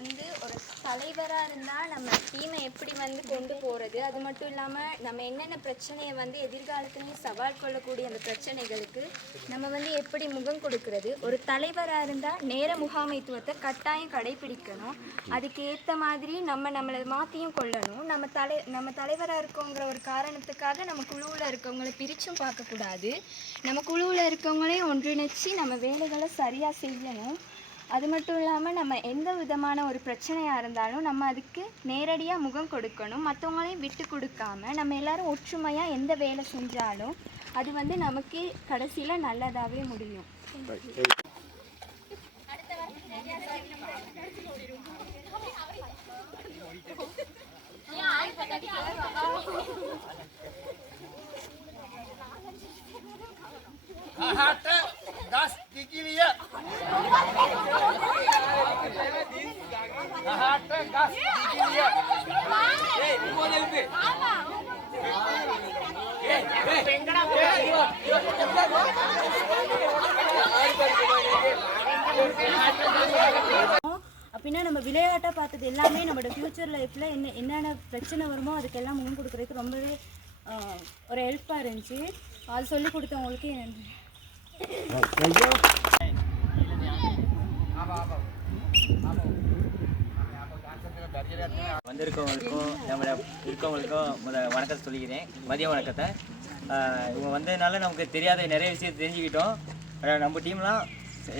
வந்து ஒரு தலைவராக இருந்தால் நம்ம டீமை எப்படி வந்து கொண்டு போகிறது, அது மட்டும் இல்லாமல் நம்ம என்னென்ன பிரச்சனையை வந்து எதிர்காலத்துலேயும் சவால் கொள்ளக்கூடிய அந்த பிரச்சனைகளுக்கு நம்ம வந்து எப்படி முகம் கொடுக்கறது. ஒரு தலைவராக இருந்தால் நேர முகாமைத்துவத்தை கட்டாயம் கடைபிடிக்கணும். அதுக்கு ஏற்ற மாதிரி நம்மளை மாற்றியும் கொள்ளணும். நம்ம தலைவராக இருக்கோங்கிற ஒரு காரணத்துக்காக நம்ம குழுவில் இருக்கவங்களை பிரிச்சும் பார்க்கக்கூடாது. நம்ம குழுவில் இருக்கவங்களையும் ஒன்றிணைச்சு நம்ம வேலைகளை சரியாக செய்யணும். அது மட்டும் இல்லாமல் நம்ம எந்த விதமான ஒரு பிரச்சனையாக இருந்தாலும் நம்ம அதுக்கு நேரடியாக முகம் கொடுக்கணும். மற்றவங்களையும் விட்டு கொடுக்காம நம்ம எல்லாரும் ஒற்றுமையாக எந்த வேலை செஞ்சாலும் அது வந்து நமக்கு கடைசியில் நல்லதாகவே முடியும். அப்படின்னா நம்ம விளையாட்டாக பார்த்தது எல்லாமே நம்மளோட ஃப்யூச்சர் லைஃப்பில் என்னென்ன பிரச்சனை வருமோ அதுக்கெல்லாம் முகம் கொடுக்குறதுக்கு ரொம்பவே ஒரு ஹெல்ப்பாக இருந்துச்சு. அது சொல்லி கொடுத்தவங்களுக்கு வந்திருக்கவங்களுக்கும் நம்மளை இருக்கவங்களுக்கும் வணக்கத்தை சொல்லிக்கிறேன். மதிய வணக்கத்தை. இவங்க வந்ததுனால நமக்கு தெரியாத நிறைய விஷயத்தை தெரிஞ்சுக்கிட்டோம். நம்ம டீம்லாம்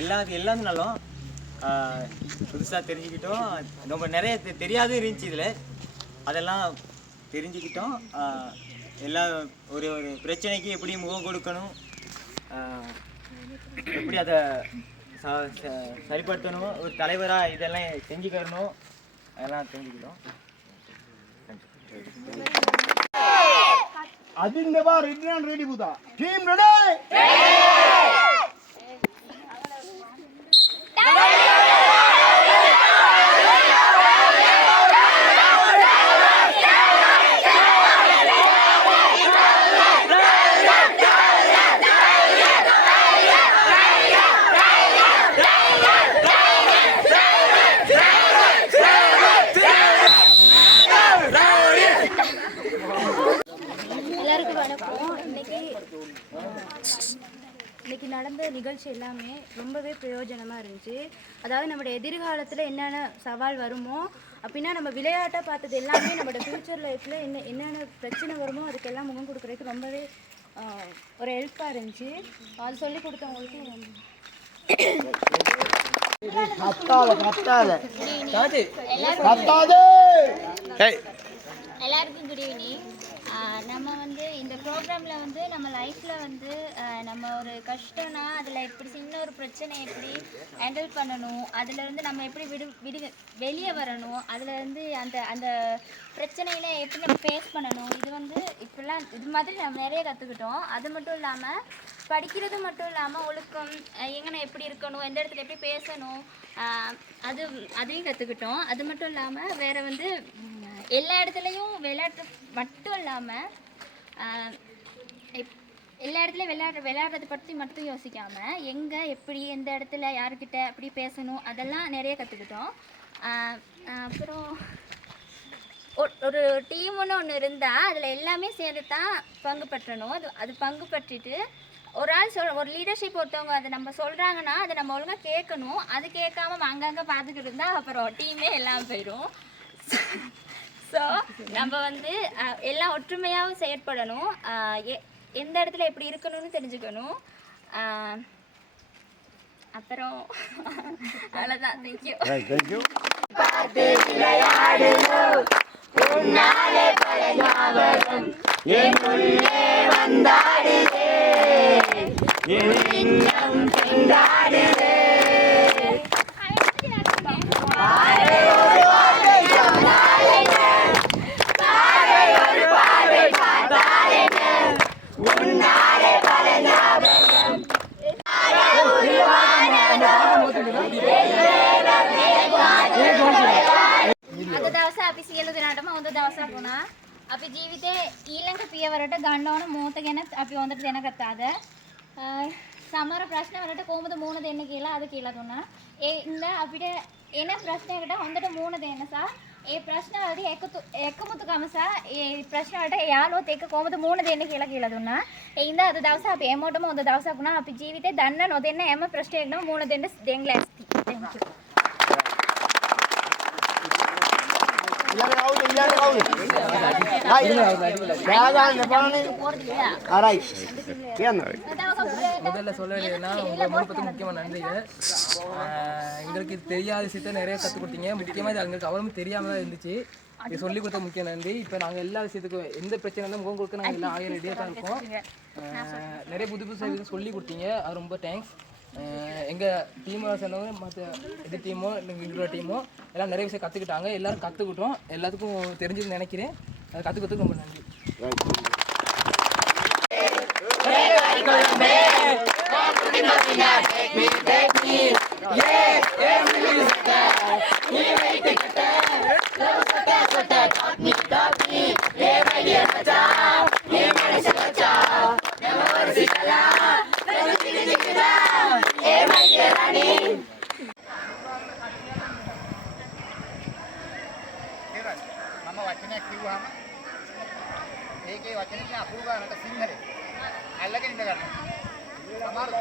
எல்லாமே நல்லாவும் புதுசாக தெரிஞ்சுக்கிட்டோம். ரொம்ப நிறைய தெரியாத இருந்துச்சு. இதில் அதெல்லாம் தெரிஞ்சுக்கிட்டோம். எல்லா ஒரு பிரச்சனைக்கு எப்படி முகம் கொடுக்கணும், எப்படி அதை சரிப்படுத்தணும், ஒரு தலைவராக இதெல்லாம் செஞ்சுக்கணும், அதெல்லாம் தெரிஞ்சுக்கிட்டோம். அதிந்த பார் ரெடி ரெடி புதா டீம் ரெடி இன்றைக்கி நடந்த நிகழ்ச்சி எல்லாமே ரொம்பவே பிரயோஜனமாக இருந்துச்சு. அதாவது நம்மளோட எதிர்காலத்தில் என்னென்ன சவால் வருமோ, அப்படின்னா நம்ம விளையாட்டாக பார்த்தது எல்லாமே நம்மளோட ஃப்யூச்சர் லைஃப்பில் என்னென்ன பிரச்சனை வருமோ அதுக்கெல்லாம் முகம் கொடுக்குறதுக்கு ரொம்பவே ஒரு ஹெல்ப்பாக இருந்துச்சு. அது சொல்லி கொடுத்தவங்களுக்கு எல்லாருக்கும் குட் ஈவினிங். நம்ம வந்து இந்த ப்ரோக்ராமில் வந்து நம்ம லைஃப்பில் வந்து நம்ம ஒரு கஷ்டம்னா அதில் எப்படி சின்ன ஒரு பிரச்சனை எப்படி ஹேண்டில் பண்ணணும், அதிலேருந்து நம்ம எப்படி வெளியே வரணும், அதுலேருந்து அந்த பிரச்சனையில் எப்படி நம்ம ஃபேஸ் பண்ணணும், இது வந்து இப்படிலாம் இது மாதிரி நம்ம நிறைய கற்றுக்கிட்டோம். அது மட்டும் இல்லாமல் படிக்கிறது மட்டும் இல்லாமல் ஒழுக்கம், எங்கே எப்படி இருக்கணும், எந்த இடத்துல எப்படி பேசணும், அதையும் கற்றுக்கிட்டோம். அது மட்டும் இல்லாமல் வேறு வந்து எல்லா இடத்துலையும் விளையாட்டு மட்டும் இல்லாமல் எல்லா இடத்துலையும் விளையாடுறதை பற்றி மட்டும் யோசிக்காமல் எங்கே எப்படி எந்த இடத்துல யாருக்கிட்ட எப்படி பேசணும் அதெல்லாம் நிறைய கற்றுக்கிட்டோம். அப்புறம் ஒரு டீம்னு ஒன்று இருந்தால் அதில் எல்லாமே சேர்ந்து தான் பங்கு பற்றணும். அது பங்கு பற்றிட்டு ஒரு ஆள் ஒரு லீடர்ஷிப் ஒருத்தவங்க அதை நம்ம சொல்கிறாங்கன்னா அதை நம்ம ஒழுங்காக கேட்கணும். அது கேட்காம அங்கங்கே பார்த்துக்கிட்டு இருந்தால் அப்புறம் டீமே எல்லாம் போயிடும். ஸோ நம்ம வந்து எல்லாம் ஒற்றுமையாகவும் செயற்படணும். எந்த இடத்துல எப்படி இருக்கணும்னு தெரிஞ்சுக்கணும். அப்புறம் அவ்வளோதான். தேங்க்யூ. අපි සියලු දෙනාටම හොඳ දවසක් වුණා. අපි ජීවිතේ ඊළඟ පියවරට ගන්න ඕන මොහොත ගැන අපි හොඳට දැනගත්තාද? සමහර ප්‍රශ්න වලට කොහොමද මුහුණ දෙන්න කියලා අද කියලා දුන්නා. ඒ ඉඳ අපිට එන ප්‍රශ්නයකට හොඳට මූණ දෙන්න සහ ඒ ප්‍රශ්න වලදී එකමුතුකම සහ ඒ ප්‍රශ්න වලට යාළුවොත් එක්ක කොහොමද මූණ දෙන්න කියලා දුන්නා. ඒ ඉඳ අද දවස අපි හැමෝටම හොඳ දවසක් වුණා. අපි ජීවිතේ දන්න නොදන්න හැම ප්‍රශ්නයකටම මූණ දෙන්න ලෑස්ති. Thank you. முதல்ல சொல்ல வேண்டியதுன்னா உங்களை பற்றி முக்கியமாக நன்றிகள். எங்களுக்கு இது தெரியாத விஷயத்த நிறைய கற்றுக் கொடுத்தீங்க. முக்கியமாக இது எங்களுக்கு அவ்வளவு தெரியாமல் தான் இருந்துச்சு. இது சொல்லிக் கொடுத்த முக்கிய நன்றி. இப்போ நாங்கள் எல்லா விஷயத்துக்கும் எந்த பிரச்சனை இருந்தாலும் முகம் கொடுக்க நாங்கள் எல்லாம் ஆயிரம் ரெடியாக தான் இருக்கோம். நிறைய புது விஷயம் சொல்லி கொடுத்தீங்க, அது ரொம்ப தேங்க்ஸ். எங்கள் டீமாக சேர்ந்தவங்க மற்ற இது டீமோ எங்களோட டீமோ எல்லாம் நிறைய விஷயம் கற்றுக்கிட்டாங்க. எல்லோரும் கற்றுக்கிட்டோம். எல்லாத்துக்கும் தெரிஞ்சுன்னு நினைக்கிறேன். அதை கற்றுக்கிறதுக்கு ரொம்ப நன்றி. මම වචනයක් කිව්වහම ඒකේ වචනේ අකුරු ගන්නට සිංහලේ අල්ලගෙන ඉඳ ගන්න. අමාරුයි.